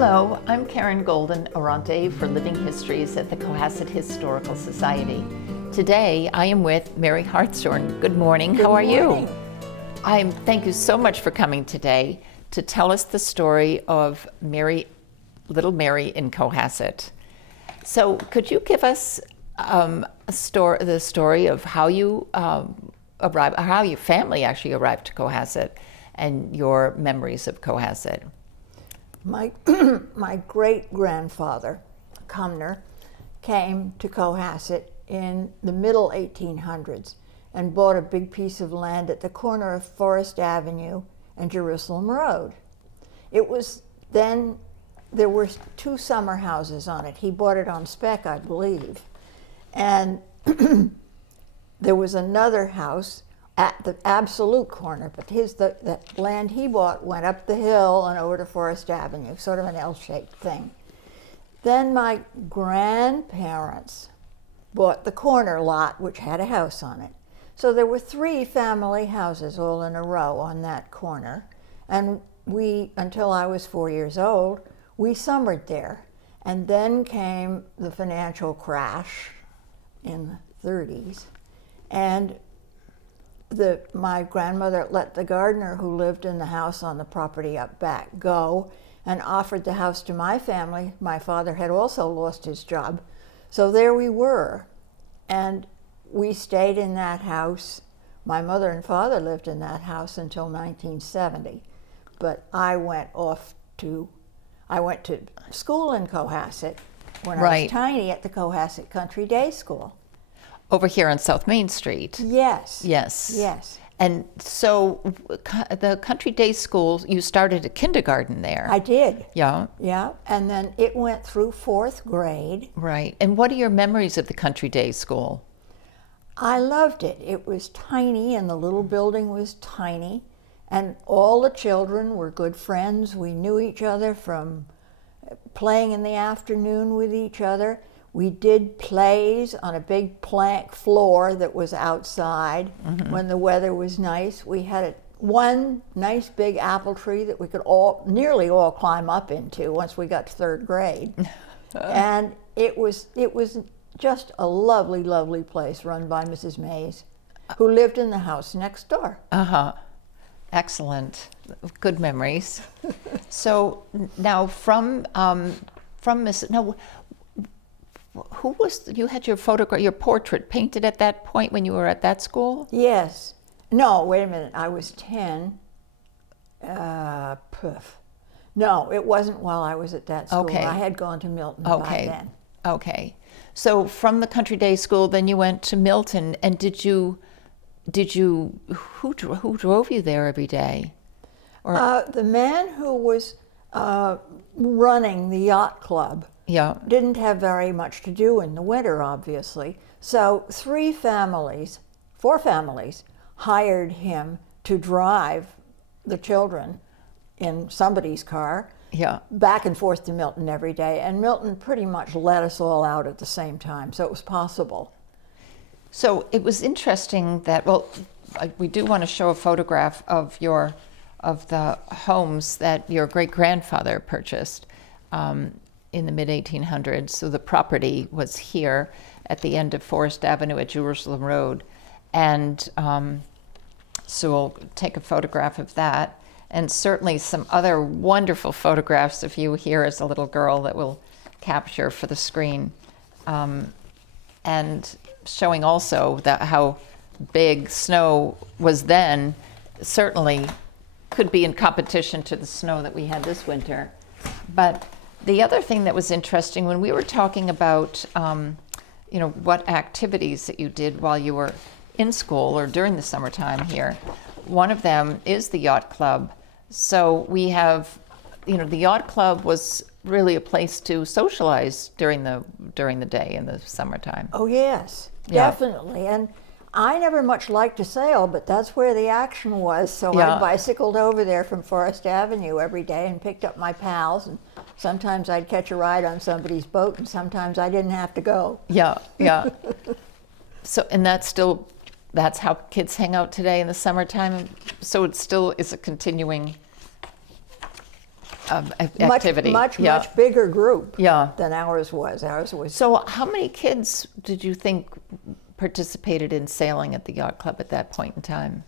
Hello, I'm Karen Golden Oronte for Living Histories at the Cohasset Historical Society. Today I am with Mary Hartshorne. Good morning. How are you? Thank you so much for coming today to tell us the story of little Mary in Cohasset. So could you give us the story of how you how your family actually arrived to Cohasset and your memories of Cohasset? My great-grandfather, Cumner, came to Cohasset in the middle 1800s and bought a big piece of land at the corner of Forest Avenue and Jerusalem Road. It was then, there were 2 summer houses on it. He bought it on spec, I believe. And there was another house at the absolute corner, but the land he bought went up the hill and over to Forest Avenue, sort of an L-shaped thing. Then my grandparents bought the corner lot, which had a house on it. So there were 3 family houses all in a row on that corner. And we, until I was 4 years old, we summered there. And then came the financial crash in the 30s. And my grandmother let the gardener who lived in the house on the property up back go and offered the house to my family. My father had also lost his job. So there we were. And we stayed in that house. My mother and father lived in that house until 1970. But I went to school in Cohasset when I was tiny at the Cohasset Country Day School. Over here on South Main Street. Yes. Yes. Yes. And so the Country Day School, you started a kindergarten there. I did. Yeah. Yeah, and then it went through 4th grade. Right. And what are your memories of the Country Day School? I loved it. It was tiny and the little building was tiny and all the children were good friends. We knew each other from playing in the afternoon with each other. We did plays on a big plank floor that was outside when the weather was nice. We had one nice big apple tree that we could nearly all climb up into once we got to 3rd grade. And it was just a lovely, lovely place run by Mrs. Mays, who lived in the house next door. Excellent. Good memories. So now from Mrs. Now, who was, you had your portrait painted at that point when you were at that school? Yes. No, wait a minute, I was 10. No, it wasn't while I was at that school. Okay. I had gone to Milton by then. Okay. So from the Country Day School, then you went to Milton, and who drove you there every day? The man who was running the yacht club didn't have very much to do in the winter, obviously. So 4 families hired him to drive the children in somebody's car back and forth to Milton every day. And Milton pretty much let us all out at the same time, so it was possible. So it was interesting that, we do want to show a photograph of the homes that your great-grandfather purchased in the mid-1800s. So the property was here at the end of Forest Avenue at Jerusalem Road. And so we'll take a photograph of that. And certainly some other wonderful photographs of you here as a little girl that we'll capture for the screen. And showing also how big snow was then, certainly could be in competition to the snow that we had this winter. But the other thing that was interesting when we were talking about, what activities that you did while you were in school or during the summertime here, one of them is the yacht club. So we have, the yacht club was really a place to socialize during the day in the summertime. Oh yes, definitely. And I never much liked to sail, but that's where the action was. So I bicycled over there from Forest Avenue every day and picked up my pals. And sometimes I'd catch a ride on somebody's boat, and sometimes I didn't have to go. Yeah. So, and that's how kids hang out today in the summertime. So it still is a continuing activity. Much Yeah. bigger group Yeah. than ours was. Ours was So how many kids did you think participated in sailing at the yacht club at that point in time?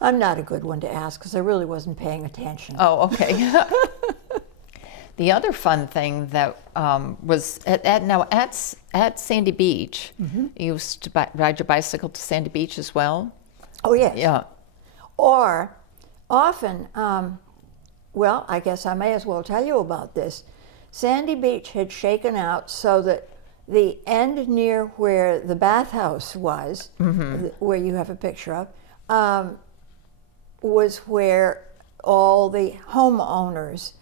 I'm not a good one to ask because I really wasn't paying attention. Oh, okay. The other fun thing that was at Sandy Beach, you used to ride your bicycle to Sandy Beach as well? Oh, yes. Yeah. Or often, well, I guess I may as well tell you about this. Sandy Beach had shaken out so that the end near where the bathhouse was, where you have a picture of, was where all the homeowners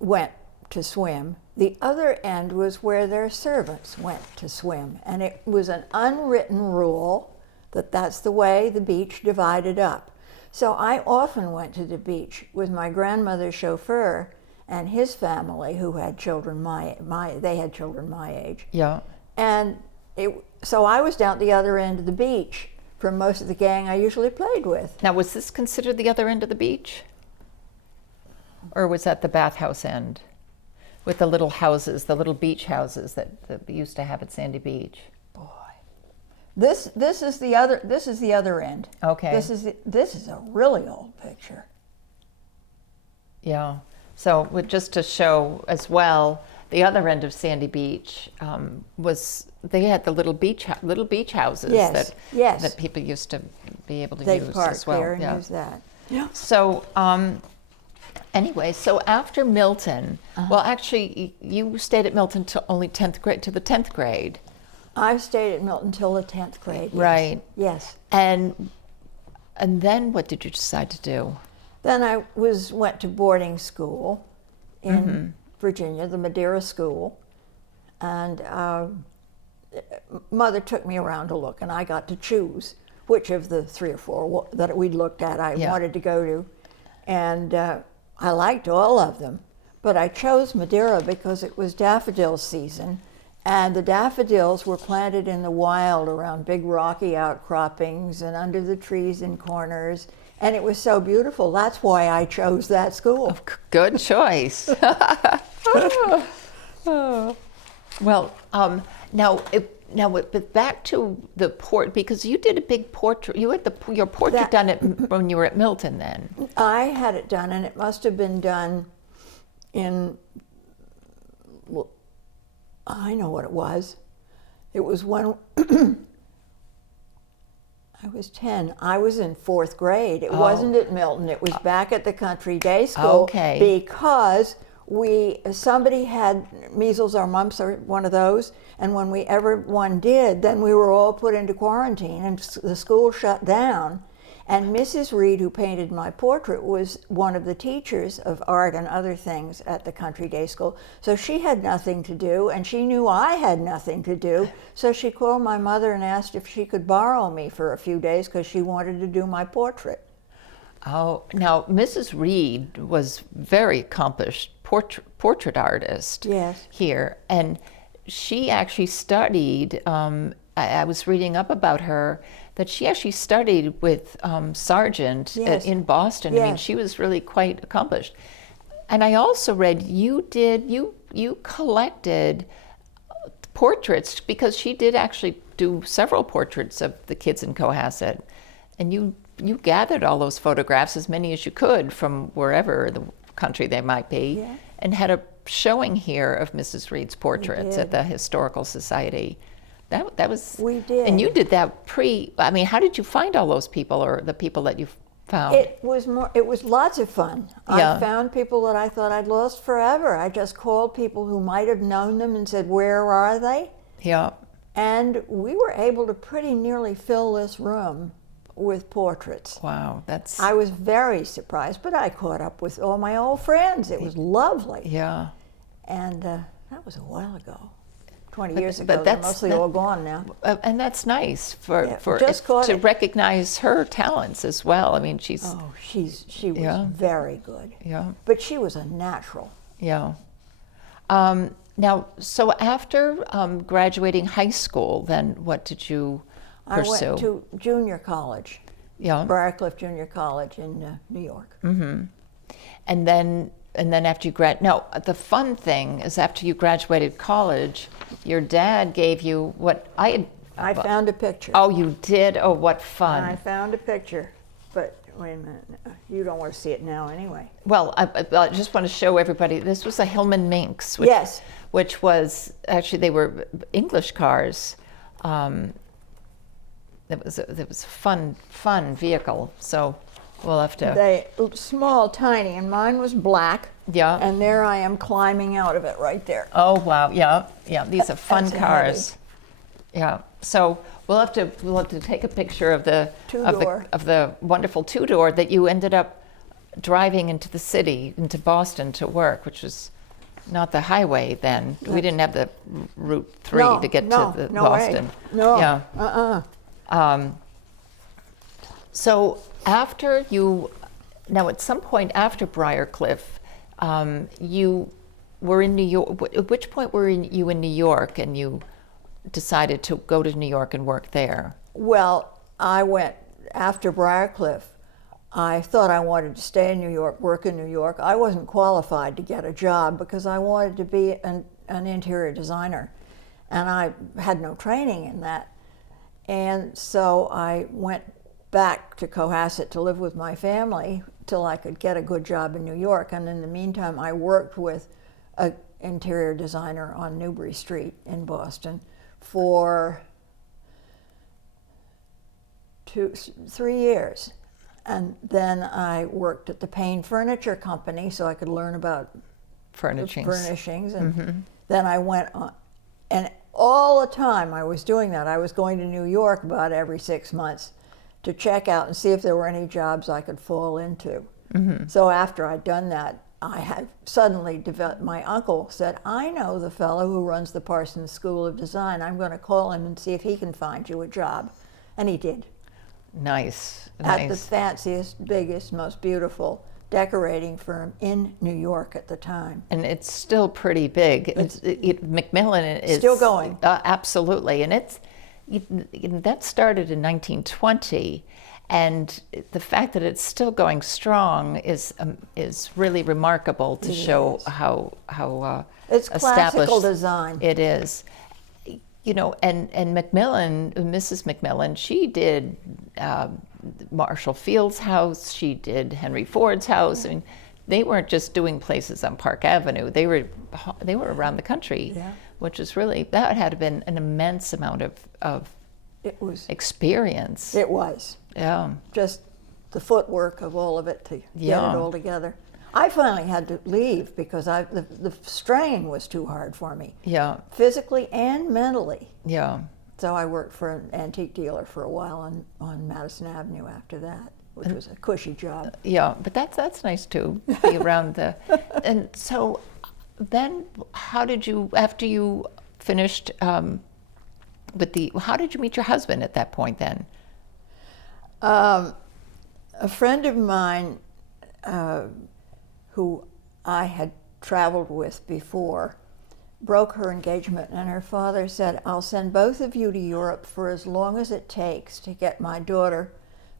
went to swim. The other end was where their servants went to swim. And it was an unwritten rule that that's the way the beach divided up. So I often went to the beach with my grandmother's chauffeur and his family, who had children they had children my age. Yeah. And so I was down at the other end of the beach for most of the gang I usually played with. Now, was this considered the other end of the beach? Or was that the bathhouse end? With the little houses, the little beach houses that we used to have at Sandy Beach. Boy, this is the other end. Okay. This is a really old picture. Yeah. So just to show as well, the other end of Sandy Beach they had the little beach houses that people used to be able to They'd use park as well. there and use that. Yeah. So anyway, so after Milton, well, actually, you stayed at Milton till only 10th grade, to the 10th grade. I stayed at Milton till the 10th grade. Yes. Right. Yes. And then what did you decide to do? Then I went to boarding school in Virginia, the Madeira School, and Mother took me around to look, and I got to choose which of the 3 or 4 that we looked at I wanted to go to, and I liked all of them, but I chose Madeira because it was daffodil season, and the daffodils were planted in the wild around big rocky outcroppings and under the trees in corners, and it was so beautiful. That's why I chose that school. Good choice. Well, but back to the port, because you did a big portrait. You had your portrait done when you were at Milton then. I had it done, and it must have been done in, well, I know what it was. It was when I was 10. I was in 4th grade. It wasn't at Milton. It was back at the country day school. Okay. Because somebody had measles or mumps or one of those, and when everyone did, then we were all put into quarantine, and the school shut down. And Mrs. Reed, who painted my portrait, was one of the teachers of art and other things at the country day school. So she had nothing to do, and she knew I had nothing to do. So she called my mother and asked if she could borrow me for a few days because she wanted to do my portrait. Oh, now Mrs. Reed was very accomplished portrait artist. Yes. Here, and she actually studied. I was reading up about her that she actually studied with Sargent in Boston. Yes. I mean, she was really quite accomplished. And I also read you collected portraits, because she did actually do several portraits of the kids in Cohasset, and you gathered all those photographs, as many as you could, from wherever the country they might be, and had a showing here of Mrs. Reed's portraits at the Historical Society. That was. We did. And you did that I mean, how did you find all those people, or the people that you found? It was lots of fun. Yeah. I found people that I thought I'd lost forever. I just called people who might have known them and said, "Where are they?" Yeah. And we were able to pretty nearly fill this room with portraits. Wow, that's. I was very surprised, but I caught up with all my old friends. It was lovely. Yeah. And that was a while ago. 20 years ago. But They're mostly all gone now. And that's nice to recognize her talents as well. I mean, she was very good. Yeah. But she was a natural. Yeah. Now, so after graduating high school, then what did you pursue? I went to junior college. Yeah. Briarcliff Junior College in New York. Mm-hmm. And then and then after you no, the fun thing is after you graduated college, your dad gave you what I found a picture. Oh, you did? Oh, what fun. I found a picture, but wait a minute. You don't want to see it now anyway. Well, I just want to show everybody, this was a Hillman Minx. Yes. Which was, actually, they were English cars. It was a fun vehicle. So we'll have to. They small, tiny, and mine was black. Yeah. And there I am climbing out of it right there. Oh wow, yeah. These are fun That's cars. heavy. Yeah. So we'll have to take a picture of the Two-door. of the wonderful two-door that you ended up driving into the city, into Boston to work, which was not the highway then. We didn't have the Route 3 to get to the Boston. Way. No. Yeah. So after now at some point after Briarcliff, you were in New York. At which point were you in New York and you decided to go to New York and work there? Well, I went after Briarcliff. I thought I wanted to stay in New York, work in New York. I wasn't qualified to get a job because I wanted to be an interior designer, and I had no training in that. And so I went back to Cohasset to live with my family till I could get a good job in New York. And in the meantime, I worked with an interior designer on Newbury Street in Boston for 3 years. And then I worked at the Payne Furniture Company so I could learn about furnishings. And then I went on, and all the time I was doing that, I was going to New York about every 6 months to check out and see if there were any jobs I could fall into. So after I'd done that, I had suddenly developed, my uncle said, I know the fellow who runs the Parsons School of Design. I'm going to call him and see if he can find you a job. And he did. Nice. At the fanciest, biggest, most beautiful decorating firm in New York at the time. And it's still pretty big. Macmillan is still going. Absolutely. And that started in 1920. And the fact that it's still going strong is really remarkable to show how it's classical established design. It is. You know, and Macmillan, Mrs. Macmillan, she did Marshall Field's house, she did Henry Ford's house. I mean, they weren't just doing places on Park Avenue. They were around the country, which is really, that had been an immense amount of experience. It was. Yeah. Just the footwork of all of it to get it all together. I finally had to leave because the strain was too hard for me. Yeah. Physically and mentally. Yeah. So I worked for an antique dealer for a while on Madison Avenue after that, which was a cushy job. Yeah, but that's nice too, be around the. And so then how did you, after you finished how did you meet your husband at that point then? A friend of mine who I had traveled with before broke her engagement, and her father said, I'll send both of you to Europe for as long as it takes to get my daughter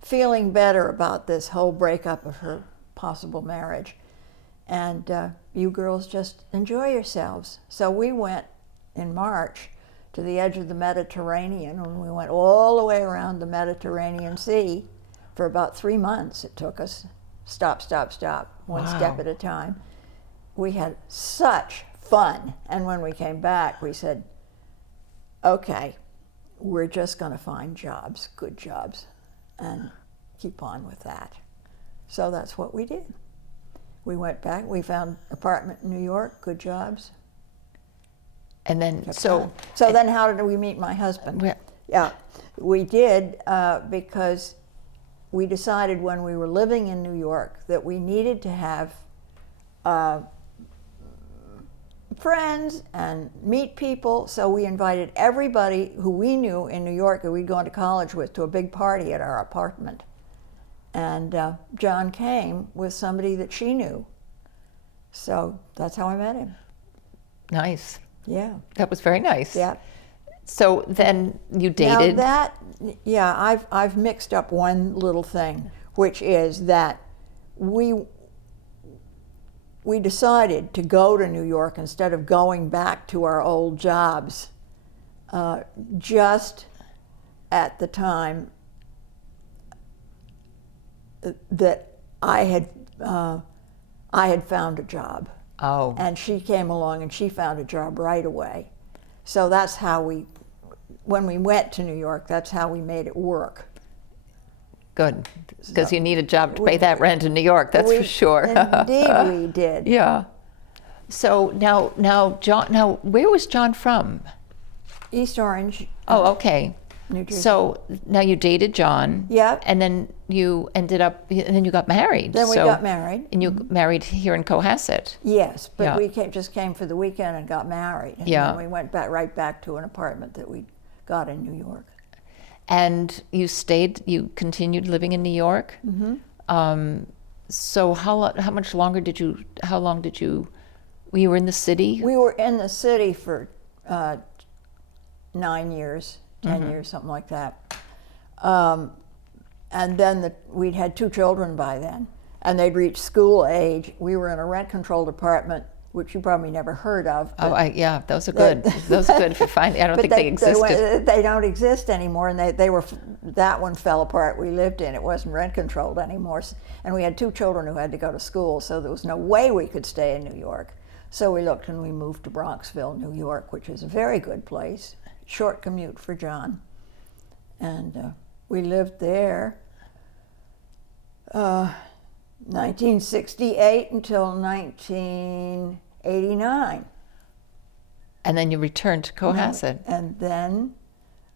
feeling better about this whole breakup of her possible marriage. And you girls just enjoy yourselves. So we went in March to the edge of the Mediterranean, and we went all the way around the Mediterranean Sea for about 3 months. It took us stop, one step at a time. We had such fun. And when we came back, we said, okay, we're just going to find jobs, good jobs, and keep on with that. So that's what we did. We went back, we found an apartment in New York, good jobs. And then, So then how did we meet my husband? Yeah, we did because we decided when we were living in New York that we needed to have friends and meet people. So we invited everybody who we knew in New York that we'd gone to college with to a big party at our apartment. And John came with somebody that she knew. So that's how I met him. Nice. Yeah. That was very nice. Yeah. So then you dated. Now I've mixed up one little thing, which is that we decided to go to New York instead of going back to our old jobs just at the time that I had found a job. Oh. And she came along and she found a job right away. So that's how when we went to New York, that's how we made it work. Good, because you need a job to pay that rent in New York, that's for sure. Indeed we did. Yeah. So now, John, where was John from? East Orange. Oh, okay. New Jersey. So now you dated John. Yeah. And then you then you got married. Then we got married. And you married here in Cohasset. Yes, but Yeah. we just came for the weekend and got married. And Yeah. then we went right back to an apartment that we got in New York. And you continued living in New York? Mm-hmm. So how long did you, you were in the city? We were in the city for 9 years, 10 years, something like that. And then we'd had 2 children by then, and they'd reached school age. We were in a rent-controlled apartment, which you probably never heard of. Yeah, those are good. Those are good if you find. I don't think they existed. They don't exist anymore, and that one fell apart. We lived in it wasn't rent-controlled anymore, and we had 2 children who had to go to school, so there was no way we could stay in New York. So we looked and we moved to Bronxville, New York, which is a very good place. Short commute for John, and we lived there 1968 until 1989. And then you returned to Cohasset. And then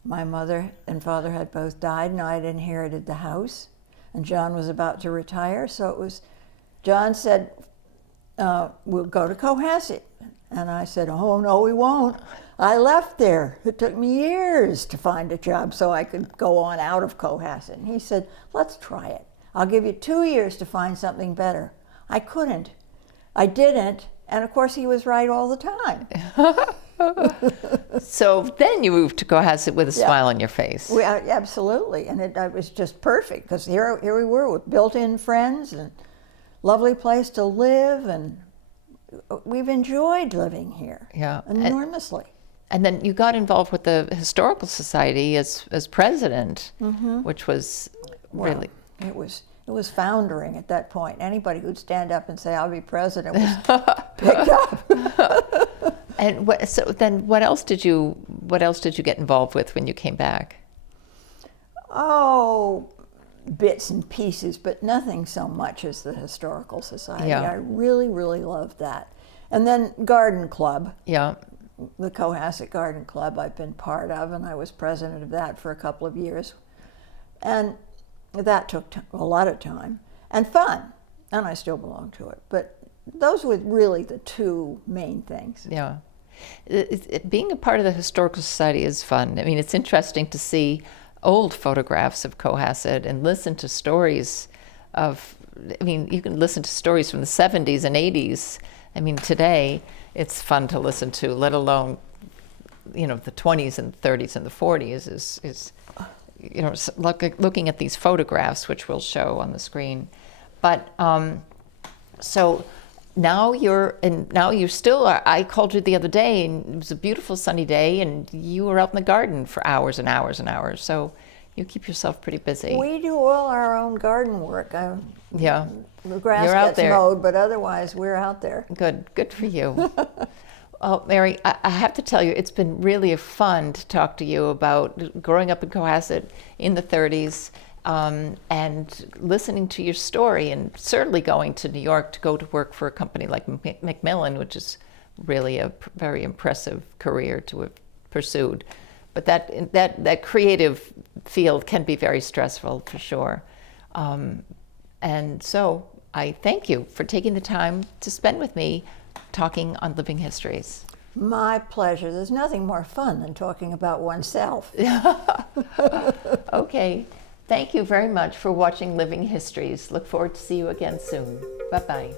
my mother and father had both died, and I had inherited the house, and John was about to retire, so John said, we'll go to Cohasset. And I said, oh, no, we won't. I left there. It took me years to find a job so I could go on out of Cohasset. And he said, let's try it. I'll give you 2 years to find something better. I couldn't. I didn't. And of course, he was right all the time. So then you moved to Cohasset with a smile on your face. Absolutely. And it was just perfect, because here we were with built-in friends and lovely place to live, and we've enjoyed living here enormously. And then you got involved with the Historical Society as president, which was really... It was foundering at that point. Anybody who'd stand up and say, I'll be president, was picked up. And so then what else did you get involved with when you came back? Oh, bits and pieces, but nothing so much as the Historical Society. Yeah. I really, really loved that. And then Garden Club. Yeah. The Cohasset Garden Club I've been part of, and I was president of that for a couple of years. And that took a lot of time and fun, and I still belong to it. But those were really the 2 main things. Yeah. Being a part of the Historical Society is fun. I mean, it's interesting to see old photographs of Cohasset and listen to stories you can listen to stories from the 70s and 80s. I mean, today it's fun to listen to, let alone, the 20s and 30s and the 40s is looking at these photographs, which we'll show on the screen. But so now you're still, I called you the other day, and it was a beautiful sunny day, and you were out in the garden for hours and hours and hours. So you keep yourself pretty busy. We do all our own garden work. Yeah. The grass You're out gets there. mowed, but otherwise we're out there. Good for you. Oh, Mary, I have to tell you, it's been really fun to talk to you about growing up in Cohasset in the 30s, and listening to your story, and certainly going to New York to go to work for a company like Macmillan, which is really a very impressive career to have pursued. But that creative field can be very stressful, for sure. And so I thank you for taking the time to spend with me talking on Living Histories. My pleasure. There's nothing more fun than talking about oneself. Okay. Thank you very much for watching Living Histories. Look forward to see you again soon. Bye-bye.